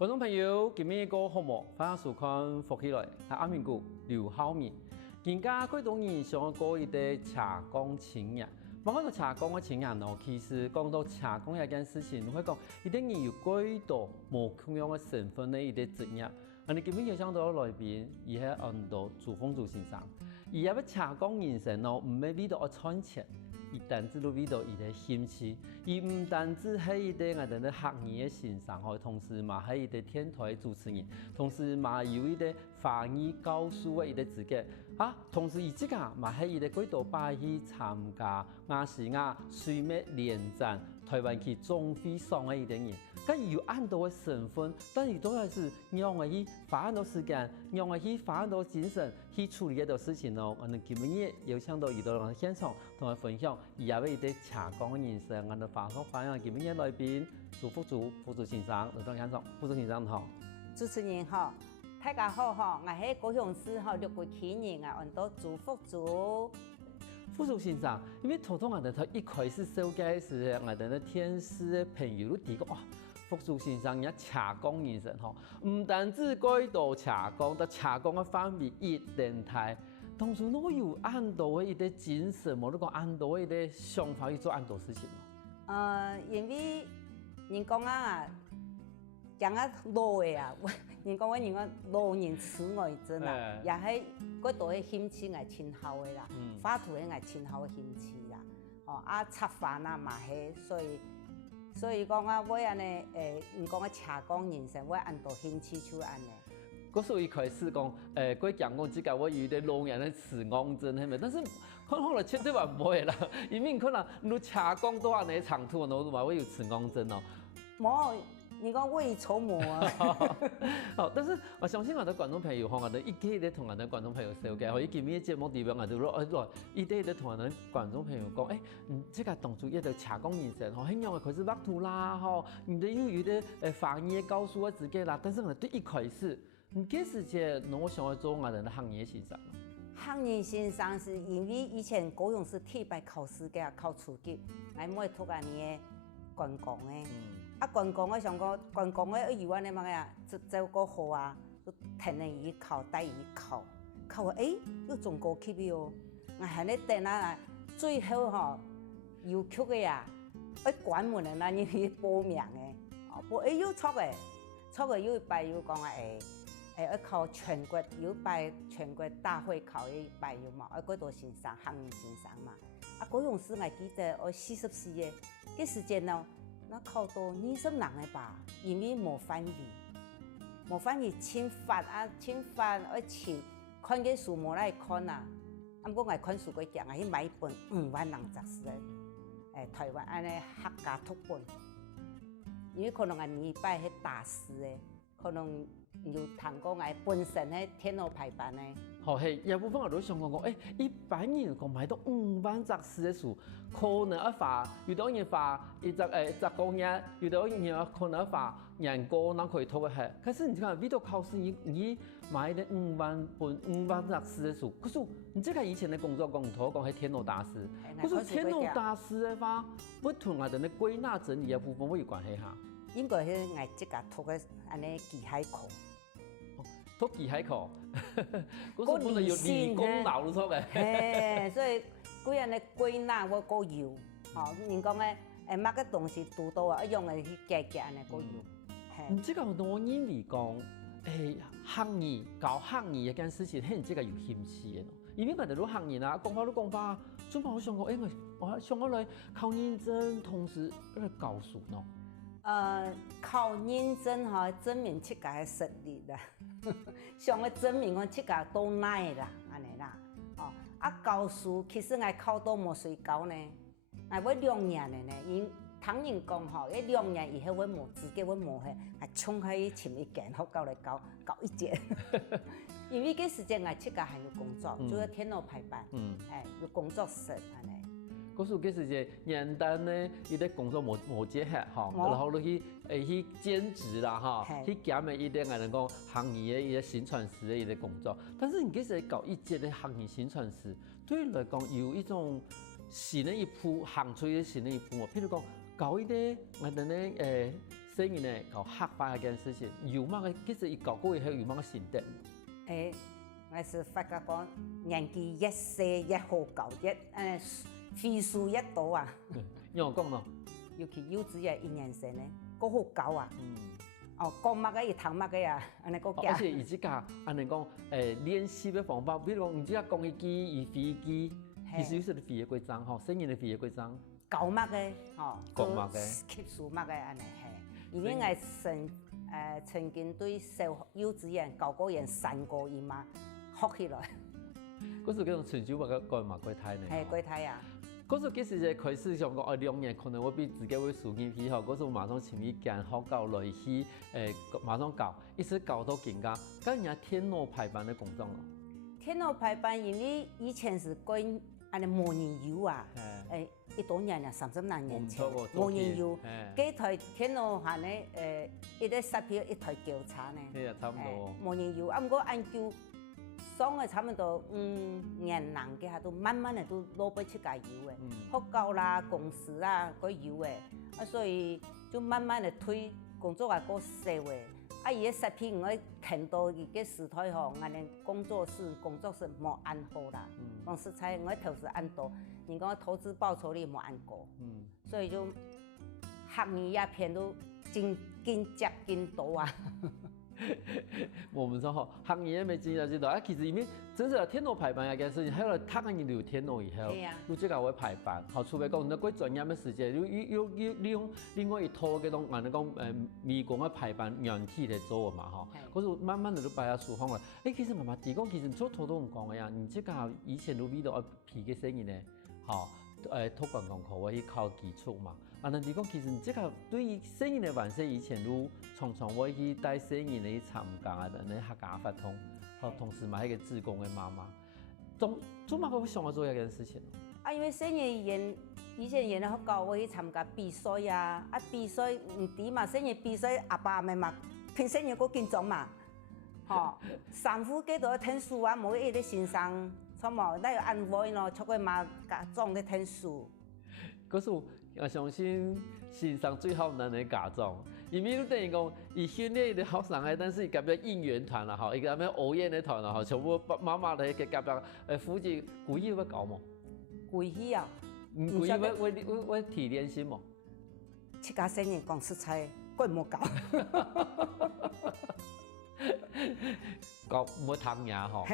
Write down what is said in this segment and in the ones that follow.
观众朋友，今日个项目欢迎收看福起来，系阿明谷刘浩明。人家几多人想过一个斜杠青年，包括到斜杠嘅青年咯，其实讲到斜杠一件事情，会讲一定要有几多无同样嘅身份嘅一个职业。你今日有想到来宾，伊系按到朱凤竹先生，伊要斜杠人生咯，唔係為到賺錢。伊單止都為到伊嘅興趣，伊唔單止係伊哋我哋嘅學業嘅欣賞，嗬，同時嘛係伊哋電台主持人，同時嘛有伊哋華語教書嘅伊哋資格，同時伊即個嘛係伊哋幾多擺去參加亞視亞水墨聯展，台灣去總會上嘅伊啲人，咁有很多嘅身份，但係都係是讓我去花很多時間，讓我去花很多精神去處理一啲事情咯。我哋今日有請到伊到現場同我分享。伊也為啲斜槓嘅人生，我哋歡迎今日嘅來賓朱福竹先生嚟到現場。福竹先生好，主持人好，大家好哈，我係高雄市哈綠桂區人啊，我到朱福竹。福竹先生，因為頭我哋一開始紹介時，我哋嘅天使嘅朋友都提過，哇，福竹先生也斜槓人生嗬，唔單止改到斜槓，但斜槓嘅範圍一定大。當初我有很多嘅一啲精神，冇得講很多嘅一啲想法去做很多事情咯。因為人講啊，講啊老嘅啊，人講人講老年痴呆症啊，也係嗰度嘅興趣係親好嘅啦，畫圖嘅係親好嘅興趣啦，插飯啊嘛係，所以講啊，我安尼人講嘅斜槓人生，我按到興趣就安尼。嗰時候一開始講，佢講過自己我有啲老人嘅痴呆症係咪？但是可能後來絕對話唔會啦，因為可能你斜槓都話你長途，我話我有痴呆症咯。冇，你講未雨綢繆啊。好，但是我相信我哋觀眾朋友，我哋一記得同我哋觀眾朋友紹介，我今日節目裏邊我就攞一記得同我哋觀眾朋友講，即個當初一個斜槓人生，嗬，輕樣嘅開始畫圖啦，嗬，你哋又有啲華語教書嘅資格啦，但是我哋對一開始。你幾時節我想要做我哋嘅行業先生？行業先生是因為以前高雄市體育考試嘅考初級，我每讀安尼嘅觀光嘅，觀光我想講觀光嘅語文嘅乜嘢，就個好啊，填嚟一考帶一考，考要中高級嘅哦，我係你等下最後嗬要曲嘅呀，關門嘅那要去報名嘅，報要錯嘅要拜要講考全國有拜全國大會考一拜有嘛，嗰度先生行業先生嘛，高雄市我記得44嘅，嗰時間咯，那考到20人嘅吧，因為冇翻譯簽發簽看嘅書冇來看啊，過我看書嗰啲我去買一本5萬人雜誌嘅，台灣安尼客家讀本，因為可能我年拜係大師嘅，可能。有談過我本身喺天河排版咧，係有部分我都想講，一般人講買到5萬雜誌嘅書，可能一發，有啲人發10個月，有啲人可能一發2個，嗱可以讀嘅係。可是你睇，為咗考試，你買啲5萬雜誌嘅書，可是你即係以前嘅工作講唔妥，講係天河大師，可是天河大師嘅話，會同我哋嘅歸納整理嘅部分會有關係嚇。應該係我即個讀嘅安尼機械課。讀機械課，嗰時本來要理工腦都錯嘅。所以嗰人嘅歸納我個要，人講嘅乜個東西讀到啊，用嚟去解決安尼個要。唔知個多人嚟講，教行業一件事情，係唔知個有興趣嘅咯。因為我哋都行業啊，講法，總係我想講，我想我嚟考認證，同時嚟教書咯。考認證嗬，證明自己嘅實力啦。想要證明我自己都耐啦，安尼啦。教書其實我考到冇水高呢，我要2年嘅呢。因唐人講嗬，1、2年以後我冇資格，我冇係，我衝去尋一間學校嚟教一節。因為嗰時間我自己還有工作，做天河排版，有工作室安尼。嗰時嗰時就簡單咧，伊啲工作冇接洽嚇，然後你去兼職啦嚇，去減嘅一啲我哋講行業嘅一啲宣傳師嘅一啲工作。但是你嗰時搞一節嘅行業宣傳師，對你嚟講有一種新嘅一步行出嘅新嘅一步喎。譬如講搞一啲我哋咧社生意呢搞合法一件事情，有乜嘅其實伊搞過以後有乜嘅心得？我是發覺講年紀越細越好搞，歲數越多啊。因為我講咯，尤其幼稚園1年生咧，個好搞啊。講乜嘅，談乜嘅啊，安尼個而且伊即家安尼講，練習嘅方法，比如講，唔只係講一機，伊飛一機，其實有時你飛嘅幾張，吼，生意你飛嘅幾張。搞乜嘅，吼，搞乜嘅，吸收乜嘅安尼係。因為我曾經對小幼稚園教過人3個月嘛，學起來。嗰時嗰種成就話個過嘛過睇呢？係過睇啊！嗰時幾時就開始想講，2年可能我比自己會熟啲啲吼，嗰時馬上請伊間學教來去，馬上教，一直教到更加，咁人家天羅排班的工作咯。天羅排班，因為以前是跟安尼模擬油啊，一多年啊，30多年前，模擬油，幾台天羅下呢，一個實票一台調查呢，係啊，差唔多。模擬油，啊，不過按照上嘅差唔多年人嘅下都慢慢的都攞不出家油嘅，學校啦、公司啦嗰油嘅，啊，所以就慢慢的推工作啊，過社會。啊！伊個食品我聽到伊個時代吼，安尼工作室冇按好啦。講實在，我投資按多，人講投資報酬率冇按高，所以就學業也偏都真接真多啊。我們說吼，學業也沒真接真多啊。其實因為真係天羅排班一件事情，後來讀緊研究天羅以後，有即個會排班，好除非講你過專業嘅時間，你用另外一套嗰種，人哋講美國嘅排班軟體嚟做嘛吼。嗰時慢慢地都擺下數方啦。其實媽媽提講，其實做頭都唔講嘅呀，你即個以前都遇到一批嘅生意呢，吼，托管功課我去考基礎嘛。啊，那你講其實即個對於生意嘅完成以前都常常會去帶生意嚟參加的，嚟客家發通，和同時嘛係個志工嘅媽媽，做乜個會想要做一件事情？啊，因為生意人以前人咧學校會去參加比賽啊，啊比賽唔抵嘛，生意比賽阿爸阿媽嘛，評生意嗰件種嘛，吼，三夫幾多聽書啊，冇一啲先生，錯冇，那要安慰咯，出去嘛家長咧聽書。嗰時我相信先生最好能嚟家長，因為等於講，伊訓練啲學生嘅，但是伊夾咗應援團啦，吼，伊夾咩偶演嘅團啦，吼，全部媽媽嚟嘅夾咗，負責故意要搞冇？故意啊？故意為提練心冇？這家生意講實在，鬼冇搞。搞唔會談嘢吼，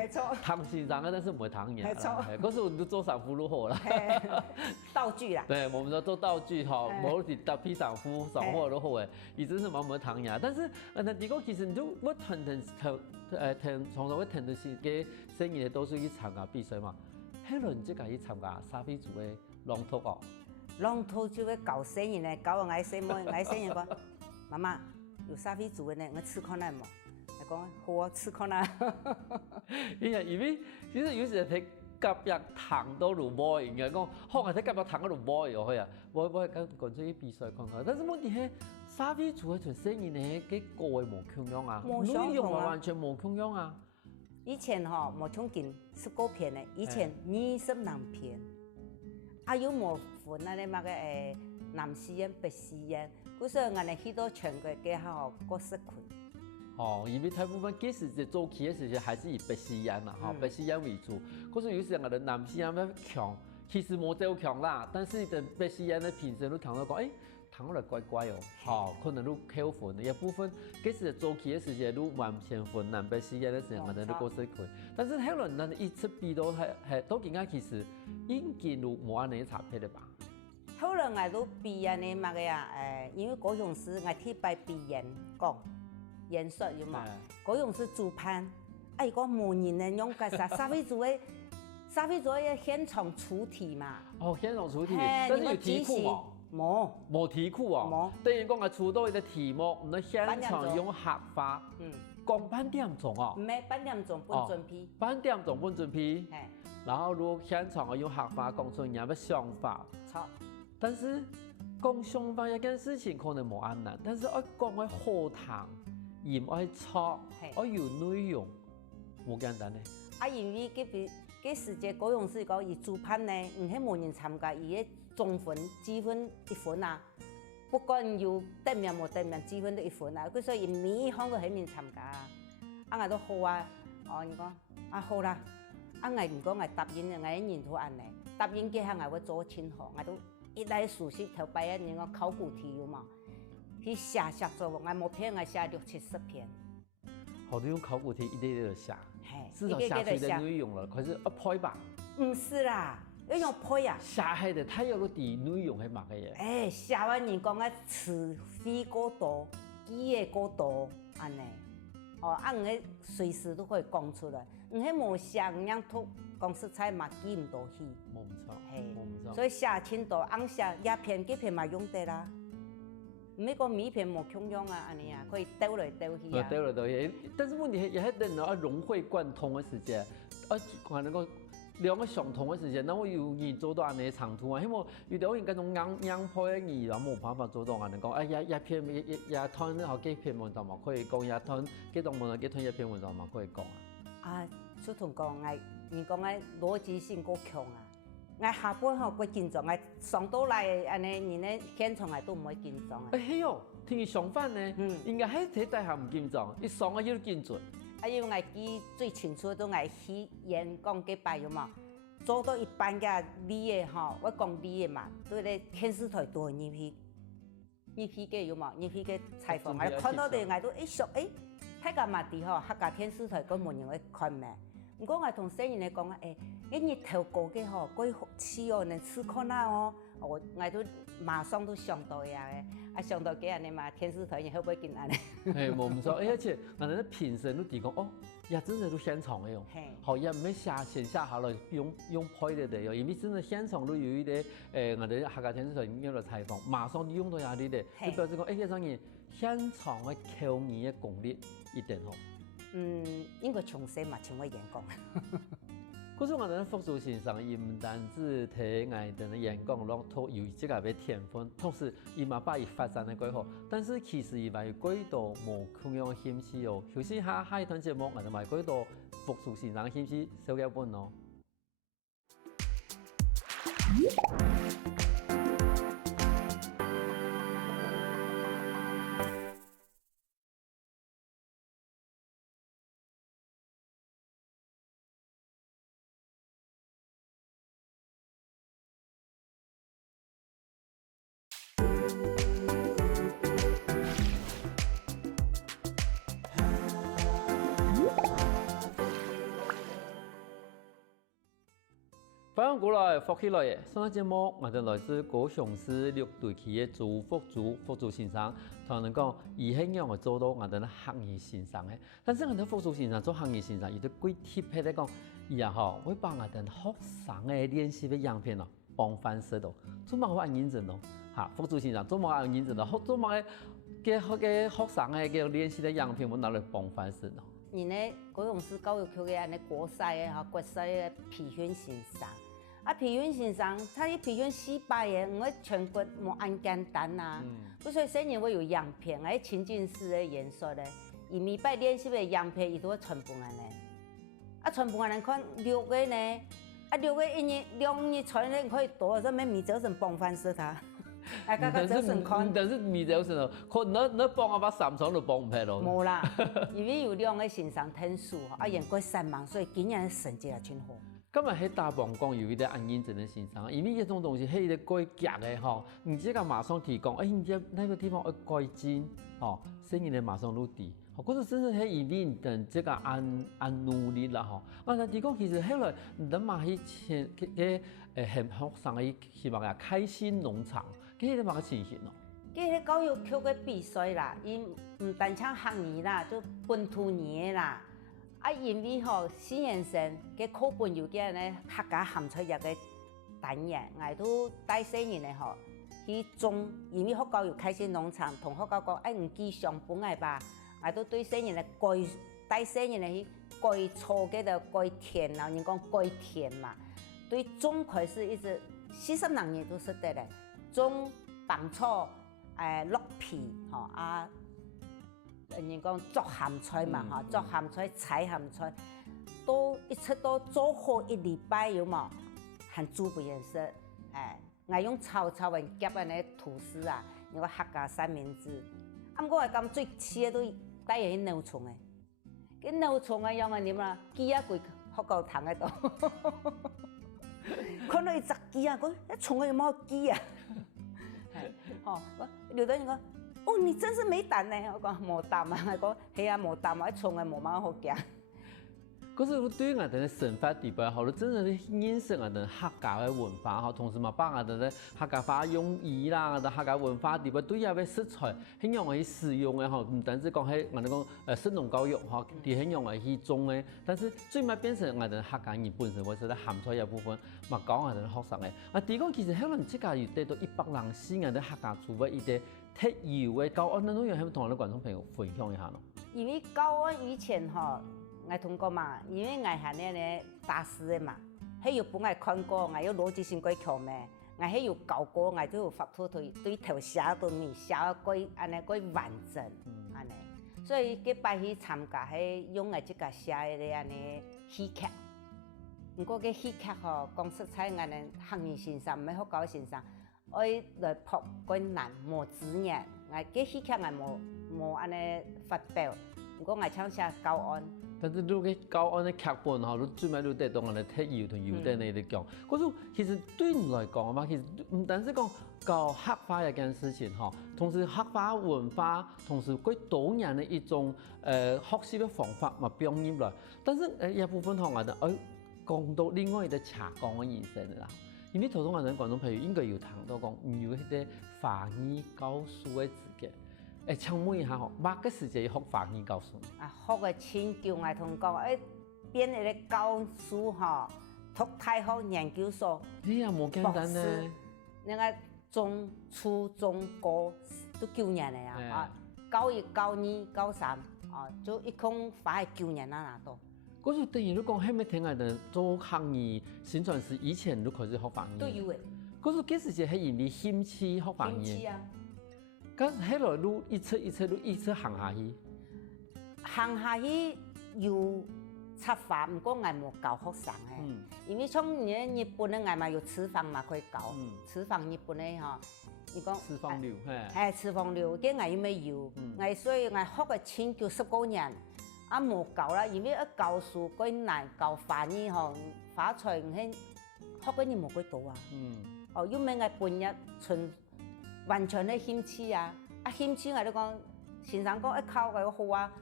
談先生嘅，但是唔會談嘢。嗰時候都做上夫都好啦。道具啦。對，我們都做道具吼，無是搭批上夫上貨都好誒，伊真是冇乜談嘢。但是你講其實你都我常常會聽到是嘅生意都是去參加比賽嘛。後來你即係去參加沙飛組嘅浪頭哦。浪頭就會搞生意呢，搞我愛生意講，媽媽有沙飛組嘅呢，我吃看下冇。講好啊，吃看啦。因為其實有時睇夾入糖到路波，人家講好啊，睇夾入糖嗰度波入去啊，我講講出去比賽看看。但是問題係沙飛做一場生意呢，幾個位冇共樣啊，內容完全冇共樣啊。以前吼冇像今19片嘅，以前20人片，啊有冇分啊啲乜嘅南西人、北西人，嗰時候我哋去到全國嘅吼各式群。因為大部分其實在早期嘅時候還是以北西人啦，北西人為主。可是有時我哋南西人要強，其實冇咁強啦，但是等北西人嘅平時都強到講，糖落來怪怪哦，可能都扣分。一部分其實早期嘅時候都完全分南北西人嘅時候，我哋都過識佢。但是後來咱一直比到係都更加其實已經都冇安尼差別的吧。後來我都比安尼乜嘅呀？因為高雄市我去拜比人講。演說有嘛？嗰種是主辦，伊講冇人能用個沙飛組嘅現場出題嘛。現場出題，但是有題庫冇？冇題庫哦。等於講出到一個題目，你現場用客法，講半點鐘哦。唔係半點鐘半準批。半點鐘半準批。然後如果現場用客法講出人家嘅想法。錯。但是講想法一件事情可能冇咁難，但是我講嘅好談。而我係錯，我要內容，冇簡單咧。因為嗰時節高雄市講，伊主辦呢，唔係冇人參加，伊嘅總分積分1分啊，不管有得名无得名，积分都一分啊。所以因每一项都喺面参加啊。啊，我都好啊，哦，你讲啊好啦，啊我唔讲我答应，我认同安尼，答应几项我做清楚，我都一来熟悉头摆啊，你讲考古题有嘛？去写作文，我冇骗我写60-70篇。好多用考古题一点点的写，嘿，至少写出来内容了，可是配吧？唔是啦，要用配啊。写下的太有个底内容系乜嘅嘢？写完人讲啊，词汇过多，记忆过多，安尼。哦，啊，唔个随时都可以讲出来，唔系冇写，唔样读讲实在嘛记唔到去。冇唔错，嘿，冇唔错。所以写清楚，按写一篇几篇嘛用得啦。唔係講每一篇冇共用啊，安尼啊，可以兜來兜去啊。兜來兜去，但是問題也係等到融會貫通嘅時間，可能講兩個相同嘅時間，那我有意做到安尼長途啊，希望有啲人嗰種硬配嘅意，然後冇辦法做到安尼講，一篇一吞好幾篇文章嘛可以講，一吞幾棟文章幾吞一篇文章嘛可以講啊。啊，就同講誒，你講誒邏輯性夠強啊。我下半吼過緊張，我上到嚟安尼，你呢現場都唔會緊張啊。係哦，同佢相反呢，應該喺睇底下唔緊張，一上啊要緊張。啊，因為我記最清楚都係去演講幾擺有嘛，做到一半嘅你嘅吼，我講你嘅嘛，對咧電視台都入去嘅有嘛，入去嘅採訪，我看到哋我都一熟睇個嘛啲吼，客家電視台個冇人會看咩？唔過我同新人嚟講啊，一日頭過嘅吼，過去哦，能吃看啦哦，我都馬上都想到呀嘅，啊想到幾安尼嘛，電視台人會不會見安尼？係冇唔錯，而且我哋評審都提講哦，也真係都現場嘅用，好也唔係線下下來用配嘅嘅，因為真係現場都有一啲我哋客家電視台用嚟採訪，馬上用到啲嘅，就表示講一種人現場嘅口語嘅功力一定好。應該從細嘛，從我演講。可是我哋福州先生，伊唔單止睇我哋嘅演講，攞到有這個嘅天分，同時伊嘛把伊發展得幾好。但是其實伊嘛有幾多無同樣嘅險事哦。首先下一段節目，我哋咪幾多福州先生嘅險事小腳本咯。欢迎過來，福起來嘅。上個節目我哋來自高雄市綠隊區嘅朱福祖先生，同人講，伊係樣嘅做到我哋行業先生嘅。但是我哋福祖先生做行業先生，伊都幾貼喺度講，伊啊吼會幫我哋學生嘅練習嘅樣片咯，幫翻識到，做乜好按認真咯？嚇，福祖先生做乜按認真咯？做乜嘅學生嘅練習嘅樣片，我拿來幫翻識咯？而呢，高雄市教育局嘅安尼國賽嘅嚇，國賽嘅培訓先生。啊，培訓先生，他一培訓失敗嘅，我全國冇按簡單啊。所以雖然我有樣片，喺情境式嘅演說咧，而每擺練習嘅樣片，伊都會傳俾人咧。啊，傳俾人看6個呢，啊6個一日2日傳咧可以多，所以咪周神幫翻死他。啊，個周神看。但是未周神哦，可你幫我把3場都幫唔起咯。冇啦，因為有2個先生聽書，啊，人過3萬歲，今年成績也真好。今日喺大棒講有一啲按認真嘅先生，因為呢種東西係一個改革嘅吼，唔知個馬上提講，你知那個地方要改進，吼，生意咧馬上落地，嗰個真係係因為等這個按努力啦，吼。啊，但係講其實後來你嘛去前嘅學生嘅希望啊開心農場，佢哋嘛個情形咯。佢啲教育局嘅比賽啦，伊唔單唱學年啦，就本土年啦。啊，因為吼新研生嘅課本有啲咧客家含出入嘅單元，我都帶新人嚟吼去種，因為學教育開始農場同學教講，唔記上本嚟吧，我都對新人嚟改，帶新人嚟去改錯嘅就改田啦，人講改田嘛，對種開始一直40多年都識得咧，種棒草落皮吼啊。人講做鹹菜嘛嚇，做鹹菜、採鹹菜，都一出到做好1禮拜有冇？還煮不認識，我用炒嘅夾安尼吐司啊，那个客家三明治。啊，毋过我感最吃的都带个牛葱的，cái牛葱的用个念啦，鸡啊贵福高糖个度，看到伊炸鸡啊，讲那葱个有冇鸡啊？吼，刘德英讲，哦，你真是没胆呢！我讲无胆啊，我讲系啊，无胆啊，葱个无蛮好食。可是我对我哋嘅生活地位，好，真正咧認識我哋客家嘅文化，吼，同時嘛把我哋咧客家話用語啦，客家文化地位對入嘅食材，很容易使用嘅，吼，唔單止講係我哋講神農教育，吼，佢很容易去種嘅，但是最尾變成我哋客家人本身，或者咧鹹菜一部分，嘛講我哋學生嘅。啊，第講其實可能即家要得到100人先我哋客家做嘅一啲特有嘅教案，當然係同我哋觀眾朋友分享一下咯。因為教案以前吼。我同講嘛，因為我係呢大師的嘛，迄有幫我看過，我有邏輯性幾強咩，我迄有教過，我都有發出對頭寫到面寫幾安尼幾完整，安尼，所以佢擺去參加迄用個即個寫的安尼戲劇，不過個戲劇吼講實在安尼行業先生，唔係學校先生，我來撲幾難無資源，我個戲劇我無安尼發表，不過我想寫教案。但是如果教案嘅劇本吼，你最尾你得到我哋特有同優點嚟講。嗰種其實對你來講啊嘛，其實唔單止講教客家一件事情吼，同時客家文化，同時佢多年嘅一種學習嘅方法嘛變入來。但是一部分同我哋講到另外一個斜槓嘅意思啦。因為頭先我哋觀眾朋友應該有聽到講，有迄個華語教書嘅字嘅。請問一下吼，乜個時節要學華語教書？啊，學個親教我同講，編一個教書吼，讀大學研究所。呢啊冇簡單呢。那個中、初中、高都9年嚟啊，高1、高2、高3，啊，就一共花9年啦那多。嗰時等於你講，係咪聽人哋做客語宣傳時以前都開始學華語？都有誒。嗰時幾時節係因為興趣學華語？興趣啊。咁後來你一次行下去，行下去有插法，唔過我冇教學生嘅，因為從日本嘅我嘛有廚房嘛可以教，廚房日本嘅嗬，你講廚房流，係廚房流，嘅我有咩有，我所以我學嘅親叫10多年，啊冇教啦，因為一教書幾難，教華語嗬，華菜唔係學嘅人冇幾多啊，哦，因為我半日純。完全係興趣啊！啊興趣我都講，先生講一考個好啊，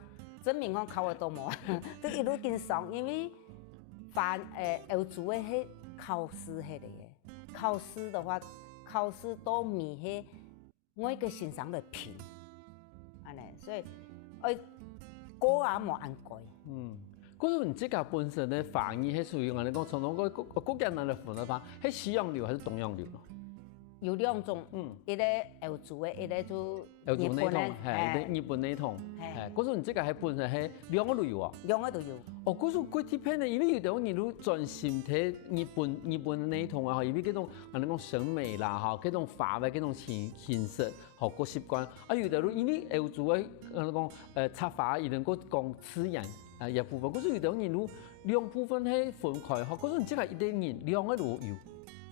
證明我考得多冇啊，都一路跟上，因為歐洲嘅係考試係嚟嘅，考試的話，考試到面係我一個先生來評，安尼，所以我過也冇按過。嗰種自家本身嘅華語係屬於我哋講傳統個國家人嚟分嘅話，係西洋流還是東洋流咯？有2種，一個歐洲嘅，一個就日本嘅，日本那種，嗰種即個係本身係兩個都有啊，兩個都有。哦，嗰種幾 depend 咧，因為有啲人都專心睇日本那種啊，因為嗰種我哋講審美啦，嚇，嗰種法嘅嗰種形式，學個習慣。啊，有啲人因為歐洲嘅我哋講插法，有啲個講自然一部分，嗰種有啲人都兩部分係分開，嚇，嗰種即係一啲人兩個都有。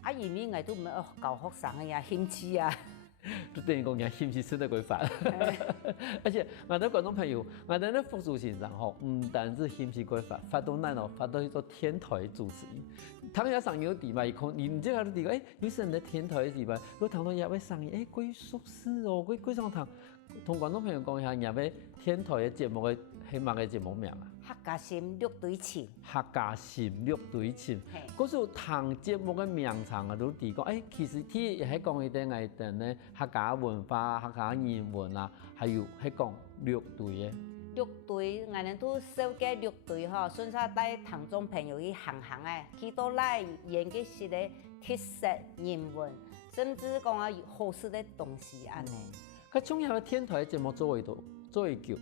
啊，因為我都唔係教學生嘅呀，興趣啊，都等於講人興趣識得佢法，而且我哋觀眾朋友，我哋咧福州先生吼，唔單止興趣佢法，發到難哦，發到去做天台主持人。唐人上有地嘛，你唔知佢啲地，有時人哋天台地嘛，如果唐到入去上嘢，幾熟悉哦，幾上堂，同觀眾朋友講一下入去天台嘅節目嘅係乜嘅節目名啊？客家心綠對情，客家心綠對情。嗰時候談節目嘅名稱啊，都提講，其實啲也係講一啲藝人咧客家文化、客家語文啊，還有係講綠對嘅。綠對，我哋都收嘅綠對嗬，順勢帶聽眾朋友去行嘅，去到嚟研究些嘅特色人文，甚至講啊好食嘅東西安尼。佢中意喺天台嘅節目做為叫。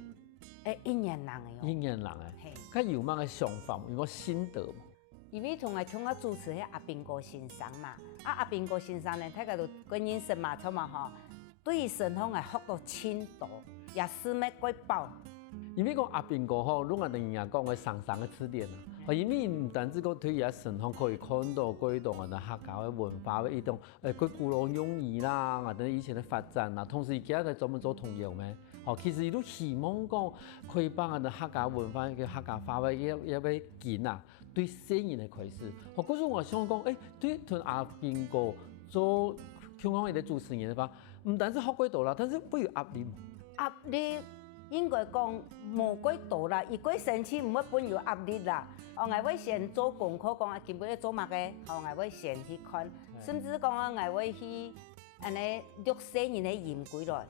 一年人嘅，一年人嘅，佢有乜嘅想法，有冇心得？因為同我主持係阿兵哥先生嘛，阿兵哥先生咧，大家都個人生嘛，錯嘛嗬，對於神通係學到千多，也是咩鬼寶，因为讲阿兵哥吼，拢人人讲个上的词典啊，因为唔单止讲对伊神通可以看到各种啊客家的文化的一种佢古老用语啦，啊等以前的发展啦，同时伊今日专门做童谣咩，哦，其实伊都希望讲可以帮啊客家文化嘅客家话嘅一位见啊，对新人的开始。哦，嗰时我想讲，对同阿兵哥做香港的主持人的话，唔单止学几多啦，但是不有压力。压力。應該講無幾多啦，如果生氣唔會本有壓力啦。我會先做功課，講今日要做乜嘅，我會先去看，甚至講我會去安尼錄細人嘅音軌來，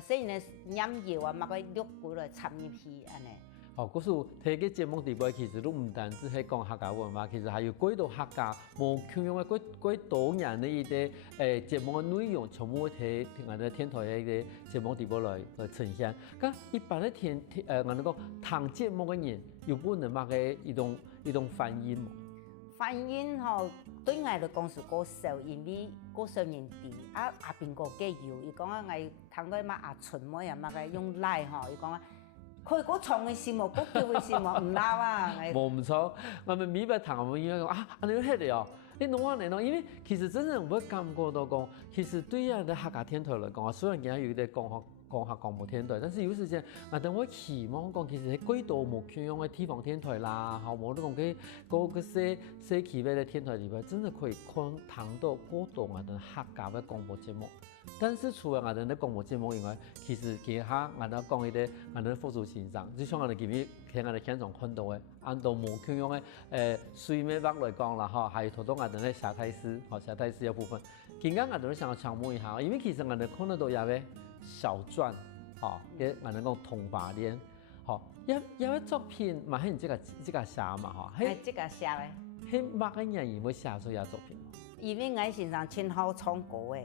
細人嘅音搖啊，乜嘅錄軌來參入去安尼。哦，嗰時睇個節目地位，其實都唔單止係講客家文化，其實還有幾多客家無共樣嘅幾多人嘅一啲節目嘅內容，全部睇我哋天台嘅一啲節目地位來呈現。咁一般嘅我哋講聽節目嘅人，有冇能乜嘅一種反應冇？反應吼，對我嚟講是過少，因為過少人啲阿邊個嘅有，伊講我聽到乜阿春妹啊乜嘅用來吼，伊講佢嗰創嘅事務，嗰叫嘅事務唔撈啊！冇唔錯，我咪咪白談我們應該講啊，你都係嚟哦，你弄下嚟咯，因為其實真正我感覺到講，其實對於啲客家天台嚟講，雖然而家有啲講客廣播天台，但是有時間，但我期望講，其實喺幾多冇咁樣嘅地方天台啦，好冇都講佢嗰個社區嘅天台裏邊，真係可以聽到好多我哋客家嘅廣播節目。但是除了我哋嘅廣播節目以外，其實其他我哋講一啲我哋附屬欣賞，就像我哋今日喺我哋現場看到嘅，按照無咁樣嘅水面畫來講啦，嚇，還有好多我哋嘅沙太師，嚇沙太師嘅部分，今日我哋都想敲門一下，因為其實我哋看得到有咩小篆，嚇，嘅我哋講銅華鏈，嚇，有啲作品嘛係這個寫嘛，嚇，係這個寫嘅，係乜嘅人有冇寫出有作品？因為我先生親好唱歌嘅。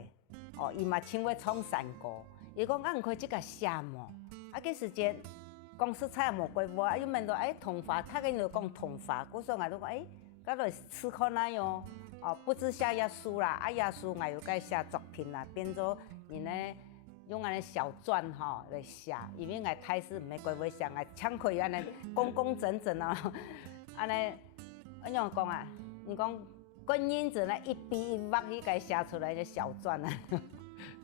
哦，伊嘛唱會唱山歌，伊講我唔可以即個寫嘛，啊個時間講色彩無幾多，啊又問到銅華，他跟你講銅華，嗰時候我都講嗰度試看下喲，哦不止寫耶穌啦，啊耶穌我又該寫作品啦，變咗人咧用安尼小篆吼來寫，因為我太師唔係幾會寫，我唱可以安尼工整整啊，安尼安樣講啊，你講。個印子咧一筆一畫去給寫出來嘅小篆啊！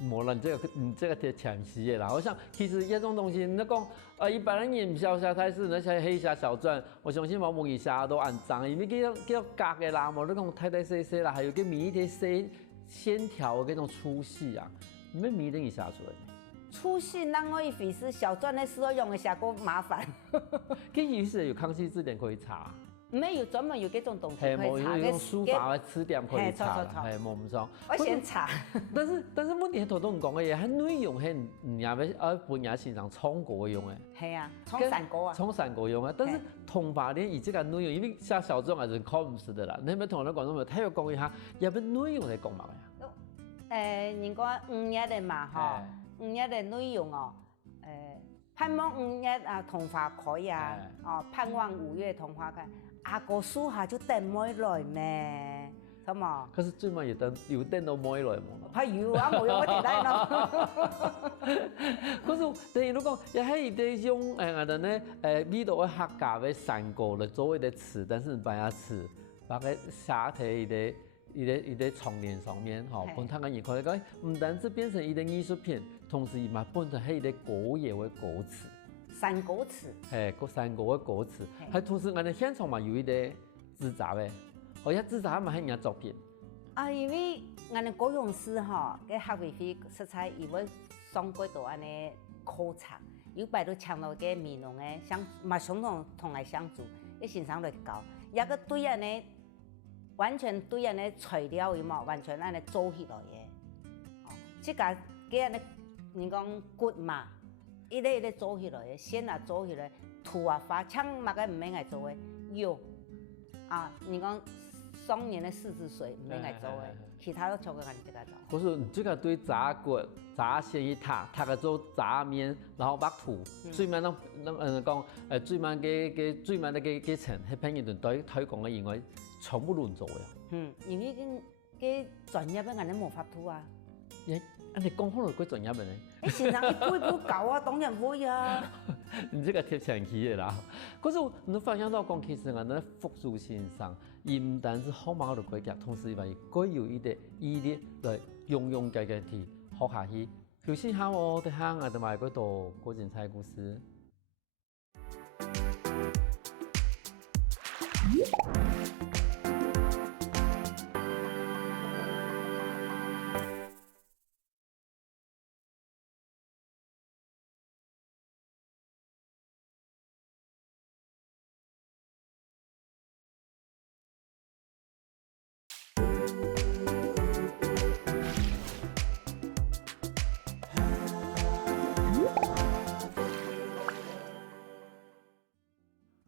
冇啦，這個貼詳細嘅啦。我想其實一種東西，你講一般人唔寫寫太師，你寫寫小篆，我相信冇容易寫到按章，因為叫格嘅啦，冇你講太細細啦，還有個每一啲線條嘅嗰種粗細啊，唔係每人寫出來。粗細那我以為是小篆嘅時候用嘅寫過麻煩。佢於是有康熙字典可以查。沒有專門有這種東西可以查，有種書法嘅詞典可以查啦，係冇唔錯。我先查。但是問題頭都唔講嘅嘢，係內容係唔也俾本也先生唱過用嘅。係啊，唱山歌啊。唱山歌用啊，但是銅華鏈以這個內容，因為寫小篆還是看唔識的啦。你咪同我哋觀眾朋友，睇佢講一下，有咩內容嚟講嘛？人講5月的嘛，嗬，5月的內容哦，盼望5月啊桐花開啊，哦，盼望5月桐花開。阿哥樹下就等妹來咩？係嘛？可是最尾有等到妹來冇？係有啊，冇用我哋睇咯。可是但係如果又係一啲用我哋咧呢度嘅客家嘅山歌嚟作為一啲詞，但是把它詞把佢寫喺一啲窗簾上面，嗬，本thân嘅人看嚟講，唔單止變成一啲藝術品，同時嘛本身係一啲歌謠嘅歌詞。山歌詞，個山歌嘅歌詞，係同時我哋現場嘛有一啲製作嘅，而且製作嘛係人家作品。啊，因為我哋高雄市嗬，嘅客委會實在伊會上幾多安尼考察，有擺到強到嘅美容嘅相，嘛相同同嚟相處，一欣賞嚟教，一個對安尼完全對安尼材料有冇完全安尼做起來嘅，哦，即個嘅安尼你講骨嘛。一個做起來嘅，線啊做起來，圖啊畫，槍乜嘅唔免嚟做嘅，有啊，你講雙年嘅柿子水唔免嚟做嘅，其他都做嘅，我哋這個做。嗰時這個對炸骨、炸線一塔個做炸面，然後畫圖，最尾講最尾嘅層係偏一段對推廣嘅以外，全部亂做嘅。因為嘅專業嘅我哋冇法度啊。你讲好了几专业的呢？先生一步一步教啊，当然会啊。你这个贴前期的啦。可是你发现到讲，其实我们复苏先生，伊唔单是好马的规格，同时伊更有一点毅力来勇敢地去学下去。休息下哦，等下我哋买嗰度个人菜故事。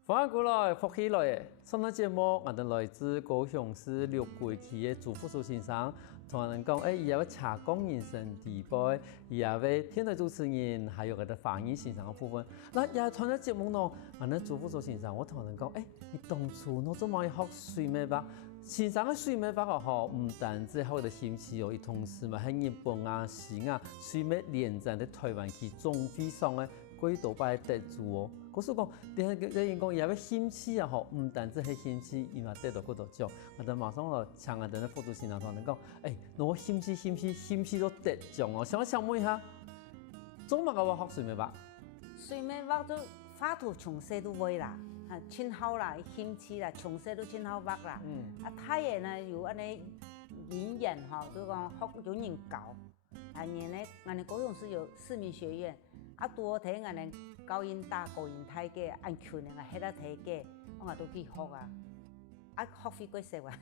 翻过来，福起来！上档节目，我哋来自高雄市六桂区的朱福寿先生，同人讲，伊也要查讲人生地位，伊也为天台主持人，还有我哋华语先生的部分。那也传到节目呢，我哋朱福寿先生，我同人讲，你当初我做乜学水美法？先生嘅水美法哦，唔单止喺我哋兴趣哦，伊同时嘛喺日本啊、西亚水美连战喺台湾去总会上嘅几多摆得住哦。嗰所讲，你讲伊有兴趣啊吼，唔单止係兴趣，伊嘛得到嗰度獎。我哋馬上就請我哋嘅副主席同人講，我興趣都得獎哦。想問一下，做乜嘅話學水美法？水美法都畫圖從細都會啦，親好啦，興趣啦，從細都親好畫啦。太爺呢有安尼語言吼，都講學語言教。然呢，我哋高雄市有市民學院，多睇我哋。高音大、高音大嘅，按球呢，我喺度睇嘅，我都去學啊，學費貴少啊。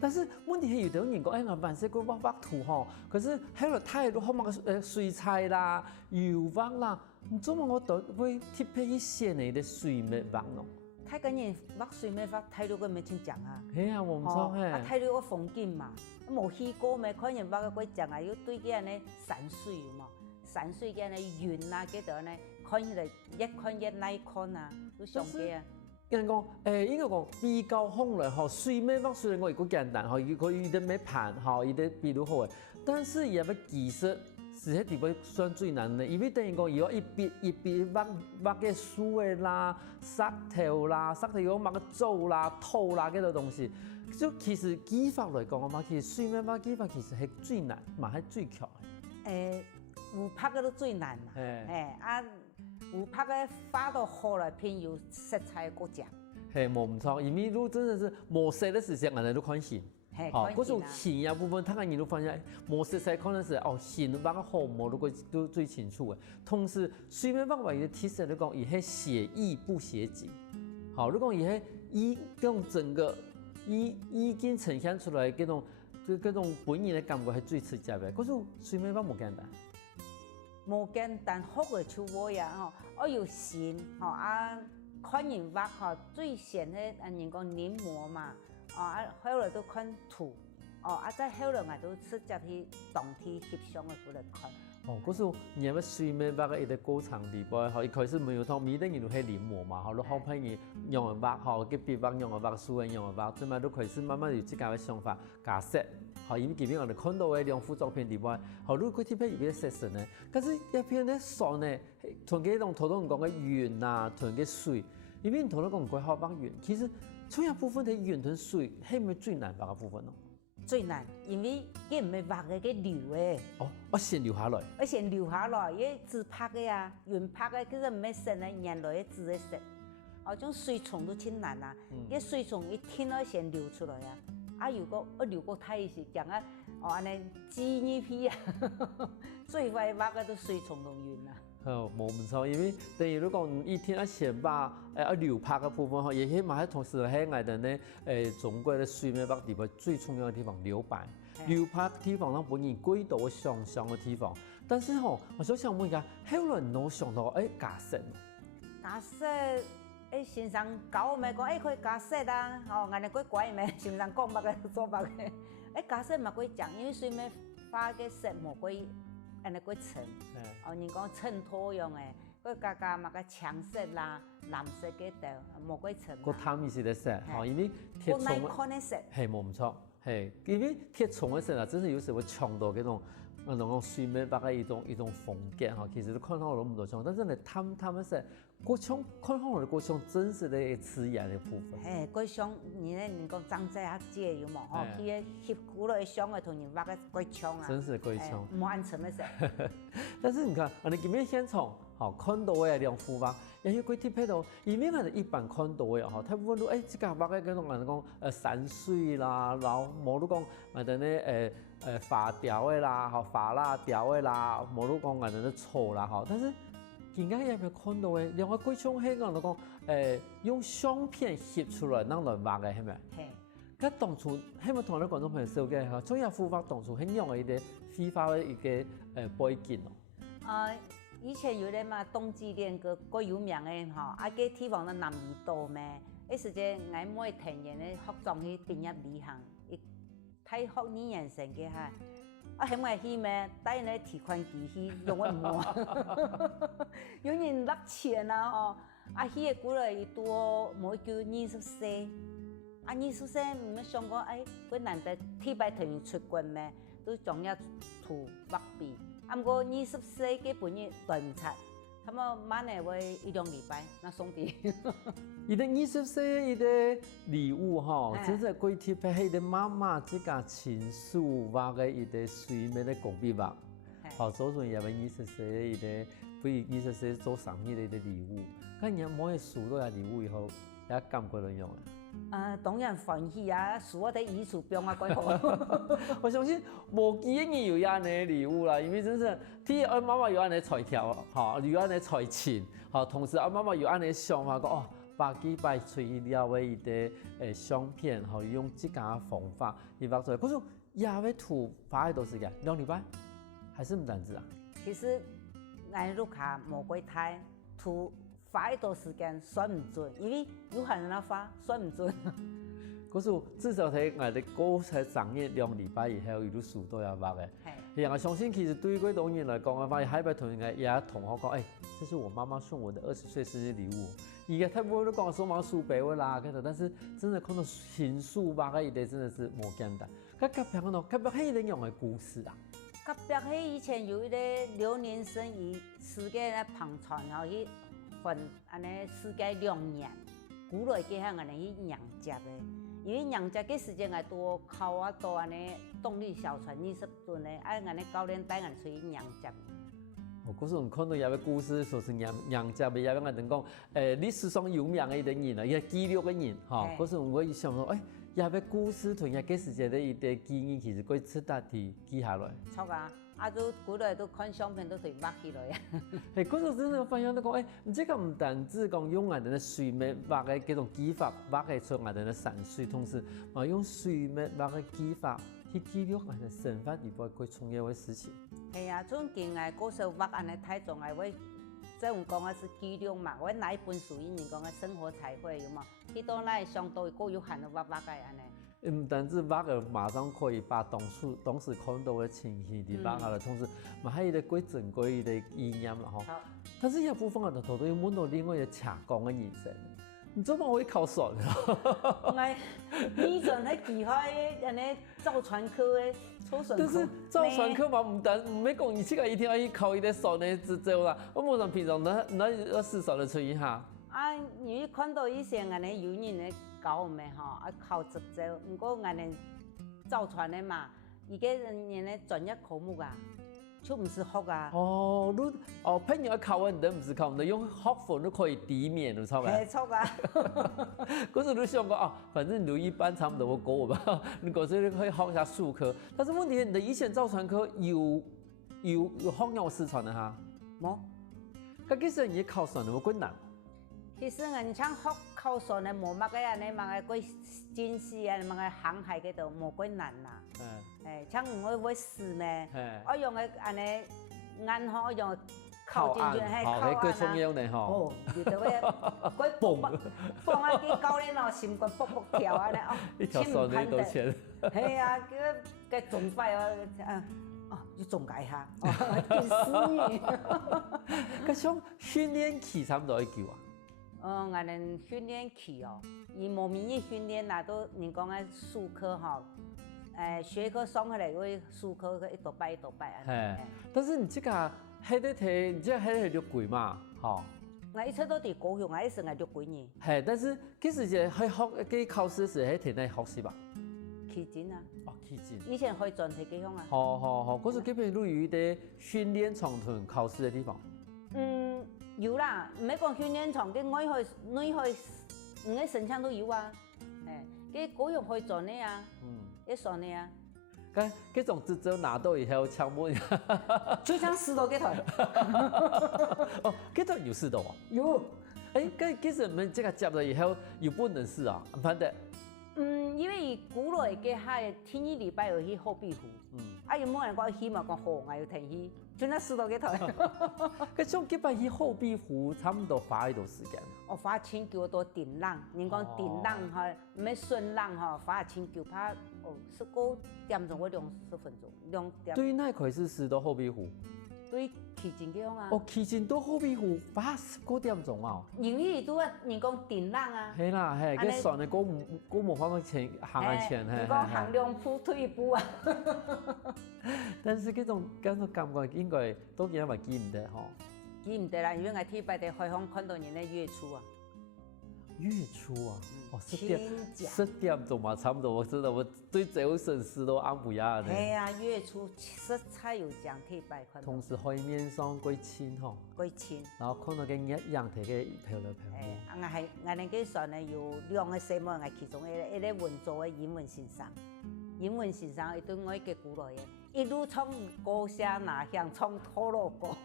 但是問題係有啲人講，我萬世個畫圖吼，可是喺度睇到好嘛個水彩啦、油畫啦，唔做乜我都會貼配一些呢啲水墨畫咯。睇緊人畫水墨畫，睇到個咩先正啊？係啊，我唔錯係。睇到個風景嘛，冇去過咩，看人畫個鬼正啊，要對嘅呢山水嘛，山水嘅呢雲啊，嗰度呢。看起來越看越耐看啊，都上嘅啊。人講應該講比較好來吼，水美畫雖然我如果簡單吼，佢伊啲咩盤吼，伊啲比較好嘅，但是伊個技術是喺地方算最難嘅，因為等於講要一筆畫嘅樹嘅啦、石頭啦、石頭要畫個做啦、土啦嗰啲東西，就其實技法來講嘛，其實水美畫技法其實係最難，嘛係最強嘅。有拍嘅都最難嘛，有拍嘅畫到好來，偏有色彩個正。係冇唔錯，因為如真的是冇色的時間，我哋都看線。好，嗰種線啊部分，睇下你都發現冇色彩可能是線畫個毫毛都最清楚嘅。同時水美畫嘅特色嚟講，伊係寫意不寫景。好，如果伊係意用整個意境呈現出來嗰種本人嘅感覺係最直接嘅。嗰種水美畫冇簡單。冇簡單，學嘅就我呀吼，我有線吼看人畫吼，最先嘅人講臨摹嘛，後來都看圖，再後來我都直接去當天翕相嘅過來看。嗰時你咪水美畫嘅一個過程地步，一開始沒有通，每等人都係臨摹嘛，你好朋友用嘅畫，嘅筆畫用嘅畫，書人用嘅畫，最尾都開始慢慢有自家嘅想法加色。因為基本我哋看到嘅兩幅照片之外，如果佢貼喺入邊嘅色神咧，但是一片咧山咧，同佢同頭先講嘅雲啊，同嘅水，因為頭先講過好畫雲，其實主要部分嘅雲同水係咪最難畫嘅部分咯？最難，因為佢唔係畫嘅，佢留嘅。我先留下來。我先留下來，因為字拍嘅啊，雲拍嘅，其實唔係色咧，原來嘅字嘅色。種水蟲都真難啊，啲水蟲一天都先流出來啊。如果我留過太時間啊，安尼紙呢批啊，最快畫嘅都水蟲同雲啊。冇唔錯，因為等於如果一天一先把流拍嘅部分，也起碼喺同時喺我哋咧中國嘅水美畫地方最重要嘅地方留白。流拍地方，咱本人幾多想象嘅地方，但是我想問一下，後來我想到加色。加色。先生教我咪講，可以加色啊，我哋嗰鬼咪先生講乜嘅做乜嘅，加色咪可以講，因為水美畫嘅色冇鬼，人哋佢襯，人講襯托用嘅，佢加乜嘅橙色啦、藍色嘅度冇鬼襯。個淡意思嘅色，因為鐵蟲嘅色係冇唔錯，係因為鐵蟲嘅色啊，真係有時會搶到嗰種能讲水面八个一种风景哈，其实都看到了那么多种，但是呢，他们是过腔看到了过腔真实的词言的部分。嘿，过腔，你讲张仔啊姐有冇吼？去个翕古来上个同人画个过腔啊，真是过腔，冇安全的噻。但是你看，你今天现场好看到的两幅画，也有几贴配到，因为我哋一般看到的哈，大部分都这个画嘅嗰种人讲山水啦，然后冇如讲我哋呢发条的啦，吼发蜡条的啦，冇如讲我哋呢草啦，哈，但是今日也有看到的，另外几种係講講用相片翕出來，咱來畫嘅係咪？嘿。咁當初係咪同你觀眾朋友講嘅嚇？中央書法當初係用嘅一個書法嘅一個背景咯。以前有咧嘛，冬季戀歌過有名嘅吼，啊個地方咧南怡島咩？嗰時陣我每田園咧服裝去畢業旅行，一睇學2年成嘅嚇，啊喺我去咩？帶咧提款機去用個摸，有人攞錢啊吼，啊去個過來一多冇叫24，啊24唔想講佢難得鐵白團出軍咩？都仲要塗畫筆。啊，不過24嘅本日斷唔切，他們晚嚟會1-2禮拜那送俾。伊個24伊個禮物吼，真係貴貼配係個媽媽自家親手畫嘅一個水面的鋼筆畫，好做成也係24伊個為24做生日的一個禮物。咁人每個收到嘅禮物以後，也感覺點樣啊？當然歡喜啊！數我哋藝術表啊，幾好。我相信無幾個人有這樣的禮物啦，因為真是第一，我媽媽有這樣的彩條，哈，有這樣的彩錢，哈，同時我媽媽有這樣的想法，講哦，把幾擺出了的一個相片，哈，用這個方法去畫出來。可是也要塗花多時間，2禮拜，還是唔單止啊？其實俺錄卡冇幾太塗。花一段時間算唔準，因為有限人的花算唔準。可是至少睇我哋過才上日2禮拜以後，伊都數到要畫嘅。係，我相信其實對於嗰種人來講，我發現海北同人也同學講，這是我媽媽送我的20歲生日禮物。而家睇唔到講送我書包喎啦，嗰度，但是真的看到親手畫嘅一啲真的是冇簡單。咁隔壁嗰度，隔壁係一啲樣嘅故事啊。隔壁係以前有一個劉年生以世界來捧場，然後去。分安尼世界2年，古來嘅係安尼去養殖嘅，因為養殖嘅時間係多靠啊多安尼動力小船20噸嘅，安尼教練帶人出去養殖。嗰時我看到有個故事，說是養殖嘅，有個人講，歷史上有名嘅一個人啊，一個記錄嘅人，嚇。嗰時我想說，有個故事同一個時間嘅一個記憶，其實可以值得地記下來。錯啊！都古來都看相片都對畫起來啊！嗰時真係發現到講，這個唔單止講用我哋嘅水面畫嘅嗰種技法畫嘅出我哋嘅山水，同時用水面畫嘅技法去記錄我哋生活裏邊最重要嘅事情。係啊，最近我嗰時候畫安尼太重要，我即係講嘅是記錄嘛。我拿一本書，人講嘅生活彩繪有冇？去到那上到個有限嘅畫嘅安尼。唔單止畫嘅，馬上可以把當時看到嘅情形嚟畫下來，同時嘛還有一個最珍貴嘅意念啦吼。但是有部分人頭都要問到另外一個斜槓嘅人生，你做乜可以考算啊？我以前喺技海安尼造船科嘅操船科。但是造船科嘛，唔係講你這個一定要去考一個算嘅執照啦。我冇人平常那要試算得出一下。啊，因為看到以前安尼有人咧。教我們吼，啊考執照，不過我哋造船的嘛，而家人哋專業科目啊，就唔是學啊。哦，朋友考完都唔是考，你用學分都可以抵免，你錯咪？係錯啊。嗰時你想講反正你一般差唔多過我吧，你嗰時你可以學一下術科，但是問題你以前造船科有學有試船的哈？冇。咁其實你考船有困難。其實人像學考船的冇乜嘅安尼，乜嘅過軍事啊，乜嘅航海嗰度冇幾難啦。像唔會試咩？我用嘅安尼眼可用靠進去係靠岸啦。哦，有到嗰蹦蹦啊！啲教練哦，心肝卜卜跳啊！一條船你多錢？係啊，佢仲快啊！要仲解下，叫思語。咁像訓練期差唔多幾久啊？我哋訓練期哦，以模擬訓練啦，都人講嘅術科吼，学科送下来，为数科一道摆一道摆安尼。但是你这个迄个题，你这迄个就贵嘛，吼。我一切都伫高雄，一算也就几年。但是其实就去学去考试时，迄题内学习吧。期间啊。哦，期间。以前可以转去几项啊。好，嗰时基本属于啲训练长途考试的地方。有啦，唔係講訓練場，佢內去唔嘅神槍都有啊。佢高雄可以轉的啊。一轉的啊。嗰種執照拿到以後，槍本。就槍4道幾台。哦，幾台有4道啊？有。其實我們這個接了以後，又不能試啊，唔反得。因為古來嘅係天一禮拜二去後壁湖。有冇人講去嘛？講好，我要停去。就那4道幾台。嗰種基本去後壁湖，差唔多花一段時間。花千九多頂浪，人講頂浪哈，唔係順浪哈，花千九怕19點鐘或20分鐘，2點。對，那塊是4道後壁湖。對，期前嘅啊。期前到後壁湖花19點鐘啊。因為都啊，人講頂浪啊。係啦，佢船嘅嗰冇法前行嘅前，人講行2步退1步啊。但是嗰種感覺應該都幾咪記唔得嗬。記唔得啦，因為我天拜地開放看到人咧月初啊。月初啊，10點鐘嘛，差唔多。我知道，我對這個城市都安不下呢。係啊，月初實在有獎天拜看到。同時海面上歸青嗬。歸青。然後看到個陽台嘅漂來漂去。我哋嘅船咧有2個項目，我其中一個文做嘅英文欣賞。英文欣賞一對我嘅古來嘅，一路從高下哪向從拖落過。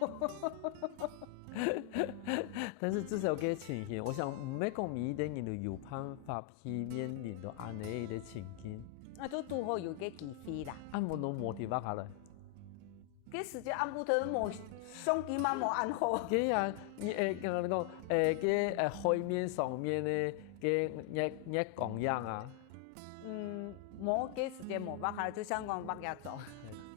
但是至少嘅情形，我想唔係講每一個人都有辦法去面臨到安尼嘅情景。都拄好有嘅機會啦。按冇攞冇地方下來。嗰時就按部頭冇相機嘛冇按好。嘅啊，剛剛講嘅海面上面咧嘅一講樣啊。冇嘅時間冇辦法，就想講乜嘢做。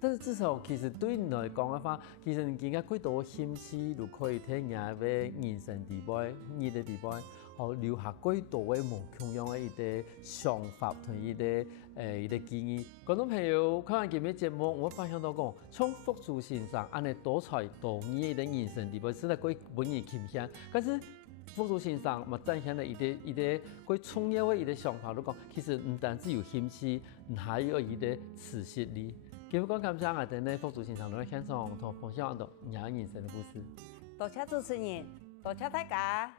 但是至少其實對你來講嘅話，其實你更加幾多興趣都可以睇人嘅人生地位、你嘅地位，留下幾多嘅無同樣嘅一啲想法同一啲建議。觀眾朋友看完今日節目，我發現到講，從福珠先生安尼多才多藝嘅人生地位，實在幾本人傾向，但是。福珠先生嘛展現了一啲佢創業嘅一啲想法，都講其實唔單止有興趣，還有一啲持續力。今日講感謝我哋呢福珠先生嚟現場同分享到人生嘅故事。多謝主持人，多謝大家。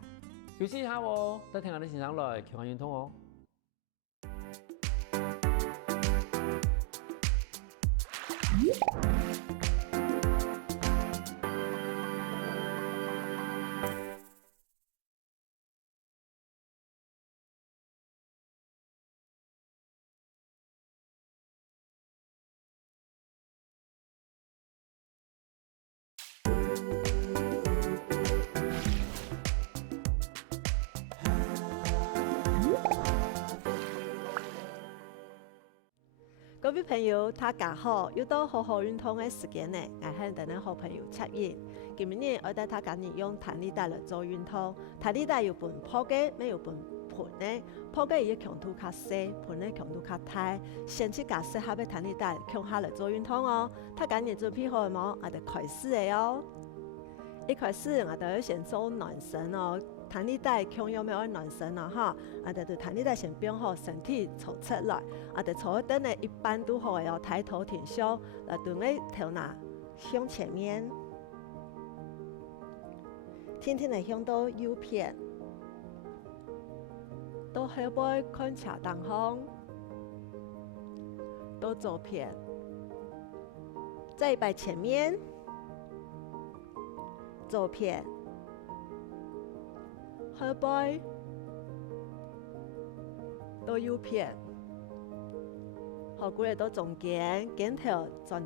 休息一下喎，再聽我哋先生來強運通哦。各位朋友，大家好！又到好好運動嘅時間呢，我係等陣好朋友插言。今日我帶大家用彈力帶來做運動。彈力帶有分鋪嘅，咩有分盤呢？鋪嘅要強度較細，盤咧強度較大。先去架適合嘅彈力帶，強下來做運動哦。大家準備好冇？我哋開始嘅哦。一開始我哋要先做暖身哦。彈力帶強有冇暖身啊？哈！我哋對彈力帶先變好，身體坐出來。我哋坐等咧一般都好要抬頭挺胸，來對個頭拿向前面，天天嚟向到右邊，到後背看斜當方，到左邊，再擺前面，左邊。後背到右邊，後骨嚟到中間，頸頭轉，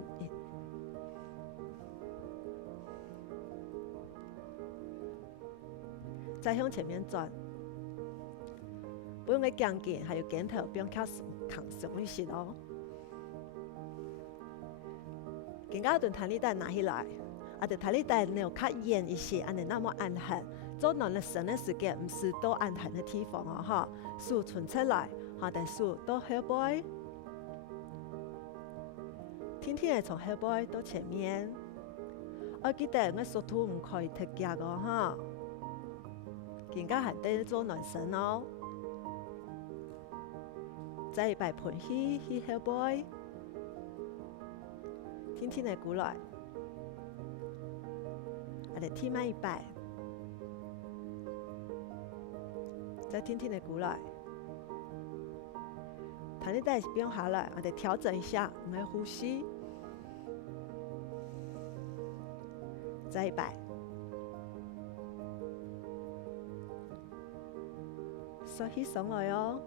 再向前面轉。不用嘅僵勁，還有頸頭不用靠扛上一些哦。更加段彈力帶拿起來，我哋彈力帶你要較遠一些，安尼那麼按痕。做暖了身的時間，唔是多按痕的地方哦，哈，手伸出來，下底手到後背，天天会从后背到前面。我记得我速度唔可以太急个哈，更加还得做暖身哦。再摆盆气去后背，天天来过来，我哋天慢一摆，再天天来过来。弹力带变下来，我哋调整一下我们的呼吸。再一摆，吸气上来哦，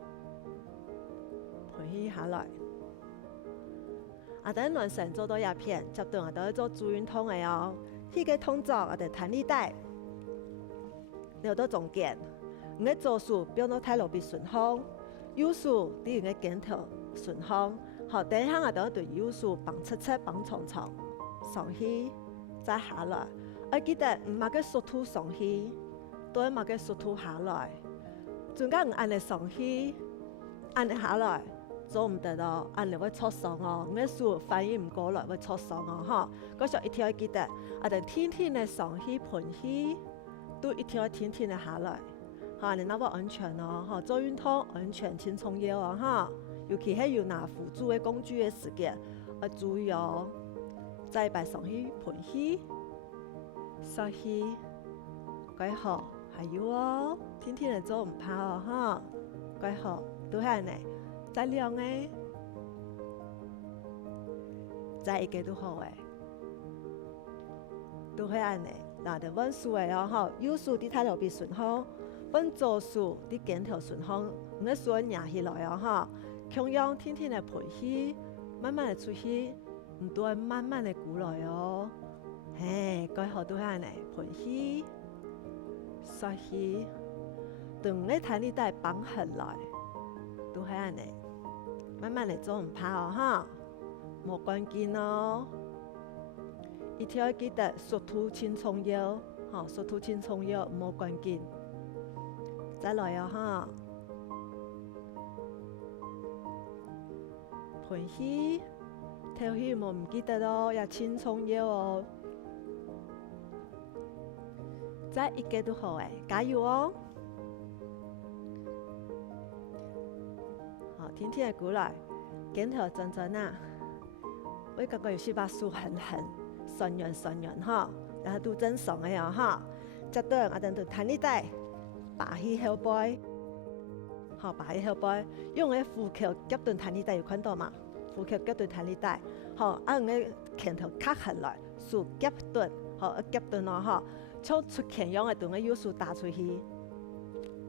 喷气下来。等暖身做到一片，接到我哋做主运动的哦。呢個動作我哋彈力帶，留到中間，我哋左手變到太落邊順風，右手啲我哋肩頭順風。好，等一下我哋對右手綁側側綁長長，上去再下來。我記得唔係個速度上去，都唔係個速度下來。中間唔按嚟上去，按嚟下來。做唔得咯，按你會挫傷哦，我手反應唔過來會挫傷哦，哈！嗰時候一定要記得，我哋天天嘅上氣盆氣，都一定要天天嘅下來，哈！你那麼安全哦，哈！做運動安全輕鬆要哦，哈！尤其係要拿輔助嘅工具嘅時間，要注意哦。再擺上氣盆氣，上氣，幾好，還有哦，天天嚟做唔怕哦，哈！幾好，都係呢。再亮誒，再一個都好誒，都係安尼。嗱，就溫數誒哦，吼，右手啲太落邊順風，溫左手啲肩頭順風，唔係手壓起來哦，吼。同樣天天嚟盆氣，慢慢嚟出氣，唔都係慢慢嚟過來哦。嘿，幾好都係安尼，盆氣，吸氣，同你彈力帶綁起來，都係安尼。慢慢嚟做唔怕哦，哈，冇關鍵哦。一定要記得速度輕鬆要，哈，速度輕鬆要冇關鍵。再來哦，哈，盆氣，頭氣冇唔記得咯，要輕鬆要哦。再一個都好誒，加油哦！天天的過來，肩頭轉轉啊！我感覺有時把手很酸軟哈，然後都真爽的呀哈！接到我哋就彈力帶，拔起後背，好拔起後背，用個呼吸夾斷彈力帶有看到嘛？呼吸夾斷彈力帶，好按個肩頭卡下來，手夾斷，好夾斷咯哈！像出拳樣的，用個右手打出去，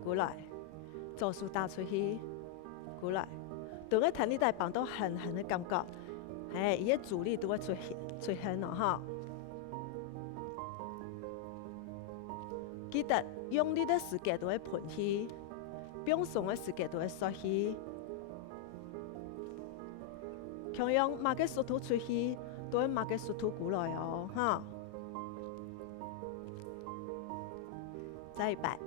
過來，左手打出去。過來，對個彈力帶綁到狠的感覺，伊個阻力都會出現咯，哈！記得用力的時間都會噴氣，放鬆的時間都會吸氣。同樣，馬個速度出氣，都會馬個速度過來哦，哈！再一擺。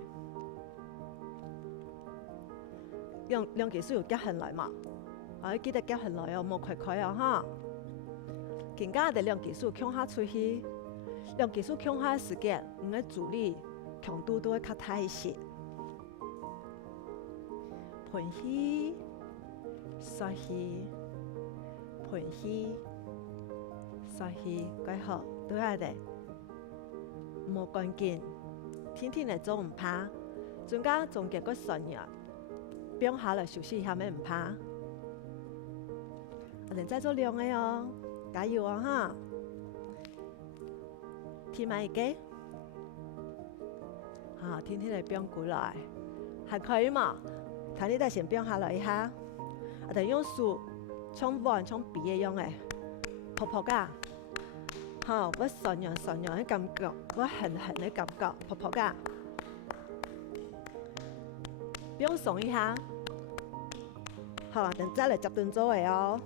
兩技術要夾起來嘛，我記得夾起來哦，冇開開哦哈。更加我哋兩技術向下出去，兩技術向下嘅時間，我嘅阻力強度都會較大一些。噴氣，吸氣，噴氣，吸氣，幾好，都係嘅，冇關鍵，天天嚟做唔怕，中間個順日。變下來休息一下，咪唔怕。我哋再做亮嘅哦，加油啊哈！聽埋一個，好，天天嚟變過來，還可以嘛？彈力帶先變下來一下，我哋用手像碗像筆一樣嘅泡泡㗎，好，我順揚嘅感覺，我狠嘅感覺，泡泡㗎。變鬆一下，好，等再嚟接段做嘅哦。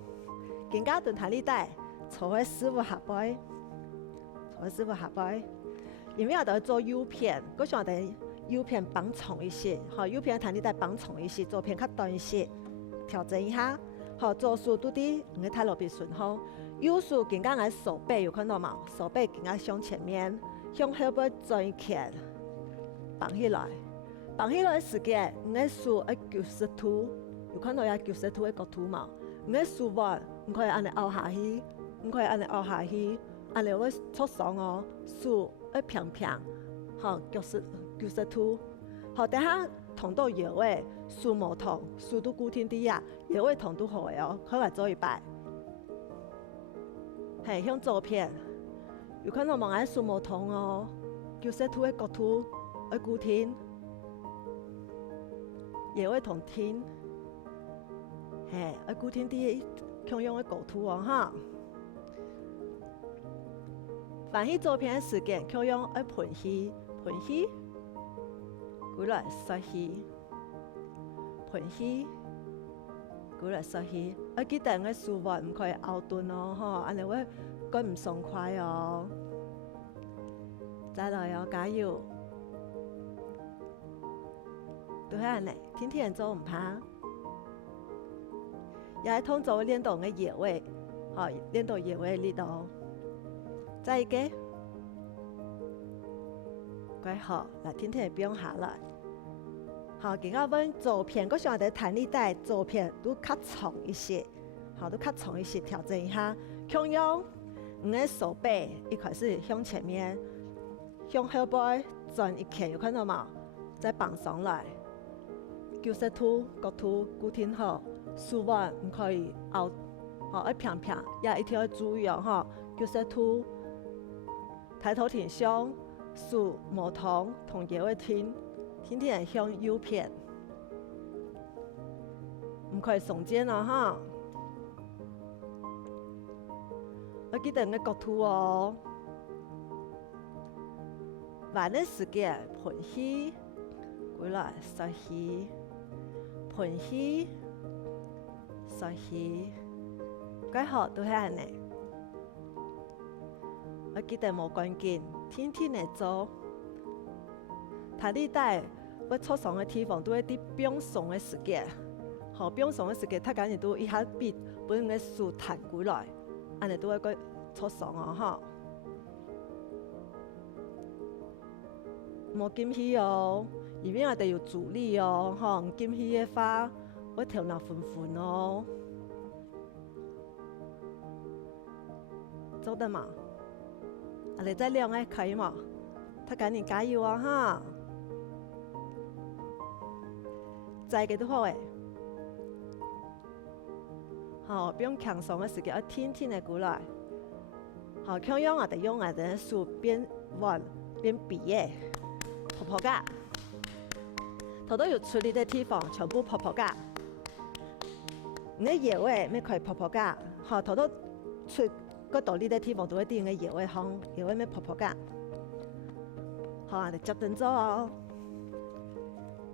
更加段彈力帶，坐喺師傅下背，因為我哋做右片，嗰時我哋右片綁長一些，好，右片彈力帶綁長一些，左片較短一些，調整一下，好，左手都啲，我睇落邊順風，右手更加的手背有看到嘛？手背更加向前面，向后背转圈，绑起来。绑起来的时间，你的手要90度，有看到呀90度的角度嘛？你的手腕唔可以安尼凹下去，唔可以安尼凹下去，安尼会挫伤哦。手要平平，好90度。好，等下痛到腰尾，手无痛，手都固定伫呀，腰尾痛都好的哦。好来做一摆，系向左片，有看到嘛？俺手无痛哦，90度的角度要固定。也会同天，嘿，要固定啲强用的构图哦哈。凡是照片的时间，强用要喷气，过来刷气，喷气，过来刷气。要记得个手腕唔可以凹钝哦哈，安尼会更唔爽快哦。再来哦，加油！都系安尼，天天做唔怕，也系通做练到嘅穴位，好练到穴位呢度。再一个，quay好，来天天不用下来。好，而家阮左片，我想在弹力带左片都较长一些，好，都较长一些，调整一下。强用你的手背一开始向前面，向后背转一圈，有看到吗？再绑上来。90度角度固定好，手腕唔可以凹，好要平平，也一定要注意哦哈。90度，抬头挺胸，手无痛，同腰会挺，天天向右偏，唔可以耸肩哦哈。要記得你嘅角度哦，慢的時間噴氣，過來吸氣。噴氣、吸氣，幾好都係安尼。我記得冇關鍵，天天嚟做。彈力帶要挫傷嘅地方都係啲變鬆嘅時間，好變鬆嘅時間，太緊要都一下比本嘅手彈過來，安尼都會個挫傷哦哈。冇金氣哦。因為我哋有阻力哦，吼，金氣嘅花會跳得寬寬哦，做得嘛？啊，你再練誒可以嘛？他趕緊加油啊哈！再幾多好誒？好，不用強鬆嘅時間，要天天嚟過來。好，強用我哋用我哋手變彎變筆嘅，婆婆㗎。頭都有出力的地方，全部泡泡架。你嘅穴位咩可以泡泡架？好，頭都出個道理的地方都會啲嘅穴位行，穴位咩泡泡架。好，我哋接頓做哦，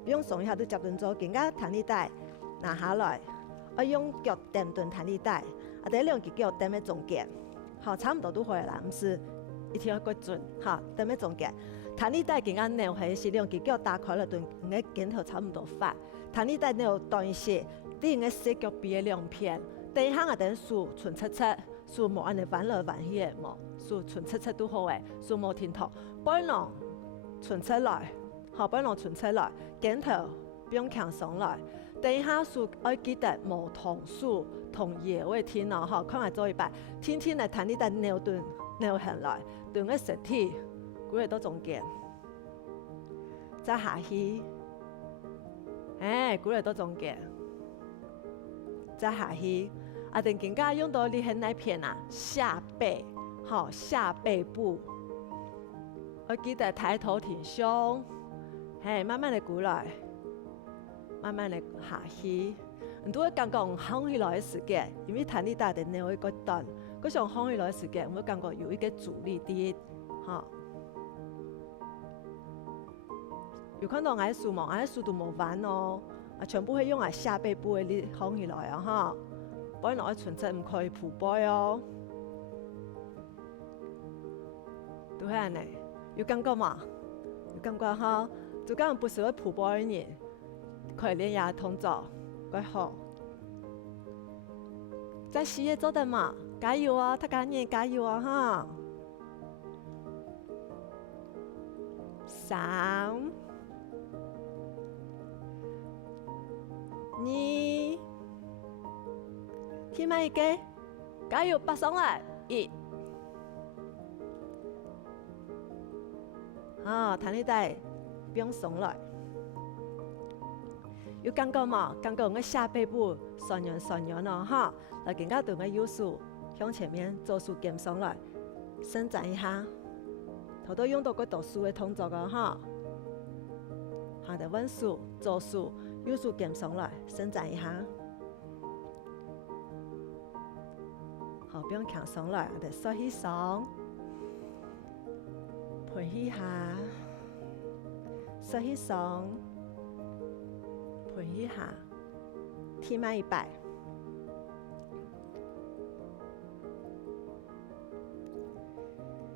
不用鬆一下都接頓做。更加彈力帶拿下來，我用腳墊頓彈力帶，我哋兩隻腳墊喺中間。好，差唔多都可以啦，唔是一定要過準。好，墊喺中間。彈力帶更加扭係是兩隻腳打開了，對你嘅肩頭差唔多發。彈力帶扭短些，啲嘅四腳臂嘅兩片，等一下我哋手純切切，手冇安尼彎來彎去嘅冇，手純切切都好嘅，手冇停頭，背囊純切來，好背囊純切來，肩頭不用強上來。等一下手要記得冇同手同穴位天咯，好，看下做一擺，天天嚟彈力帶扭斷扭下來，對嘅身體。鼓勵到中間，再下去，鼓勵到中間，再下去。啊，等更加用到你喺那片啊，下背，好下背部。我記得抬頭挺胸，慢慢地鼓來，慢慢地下去。你都會感覺放起來嘅時間，因為彈力帶嘅扭一個段，嗰種放起來嘅時間，我感覺有一個阻力啲，好。有看到我嘅手冇？我嘅手都冇彎哦，啊，全部係用我下背部嘅力放起來啊哈，背囊嘅純粹唔可以鋪背哦，都係安尼，有感覺嘛？有感覺哈？就咁不是會鋪背嘅人，可以練下動作，幾好。再試嘢做得嘛？加油哦，大家你加油哦哈！3、2，添埋一个，加油，爬上来，1。啊，弹力带不用松来。有感觉嘛？感觉我的下背部酸软咯哈，来更加对我的右手向前面左手肩上来，伸展一下，头都用到个读书的动作个哈。下的稳手，左手右手肩上来，伸展一下。好，不用扛上来，我哋缩起上，盘起下，缩起上。盘一下，添埋一摆。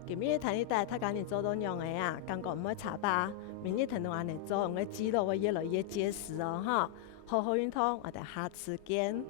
今日弹力带，他讲你做到样个啊，感觉唔会差吧？明日听到安尼做，我的肌肉会越来越结实哦，哈！好好运动，我哋下次见。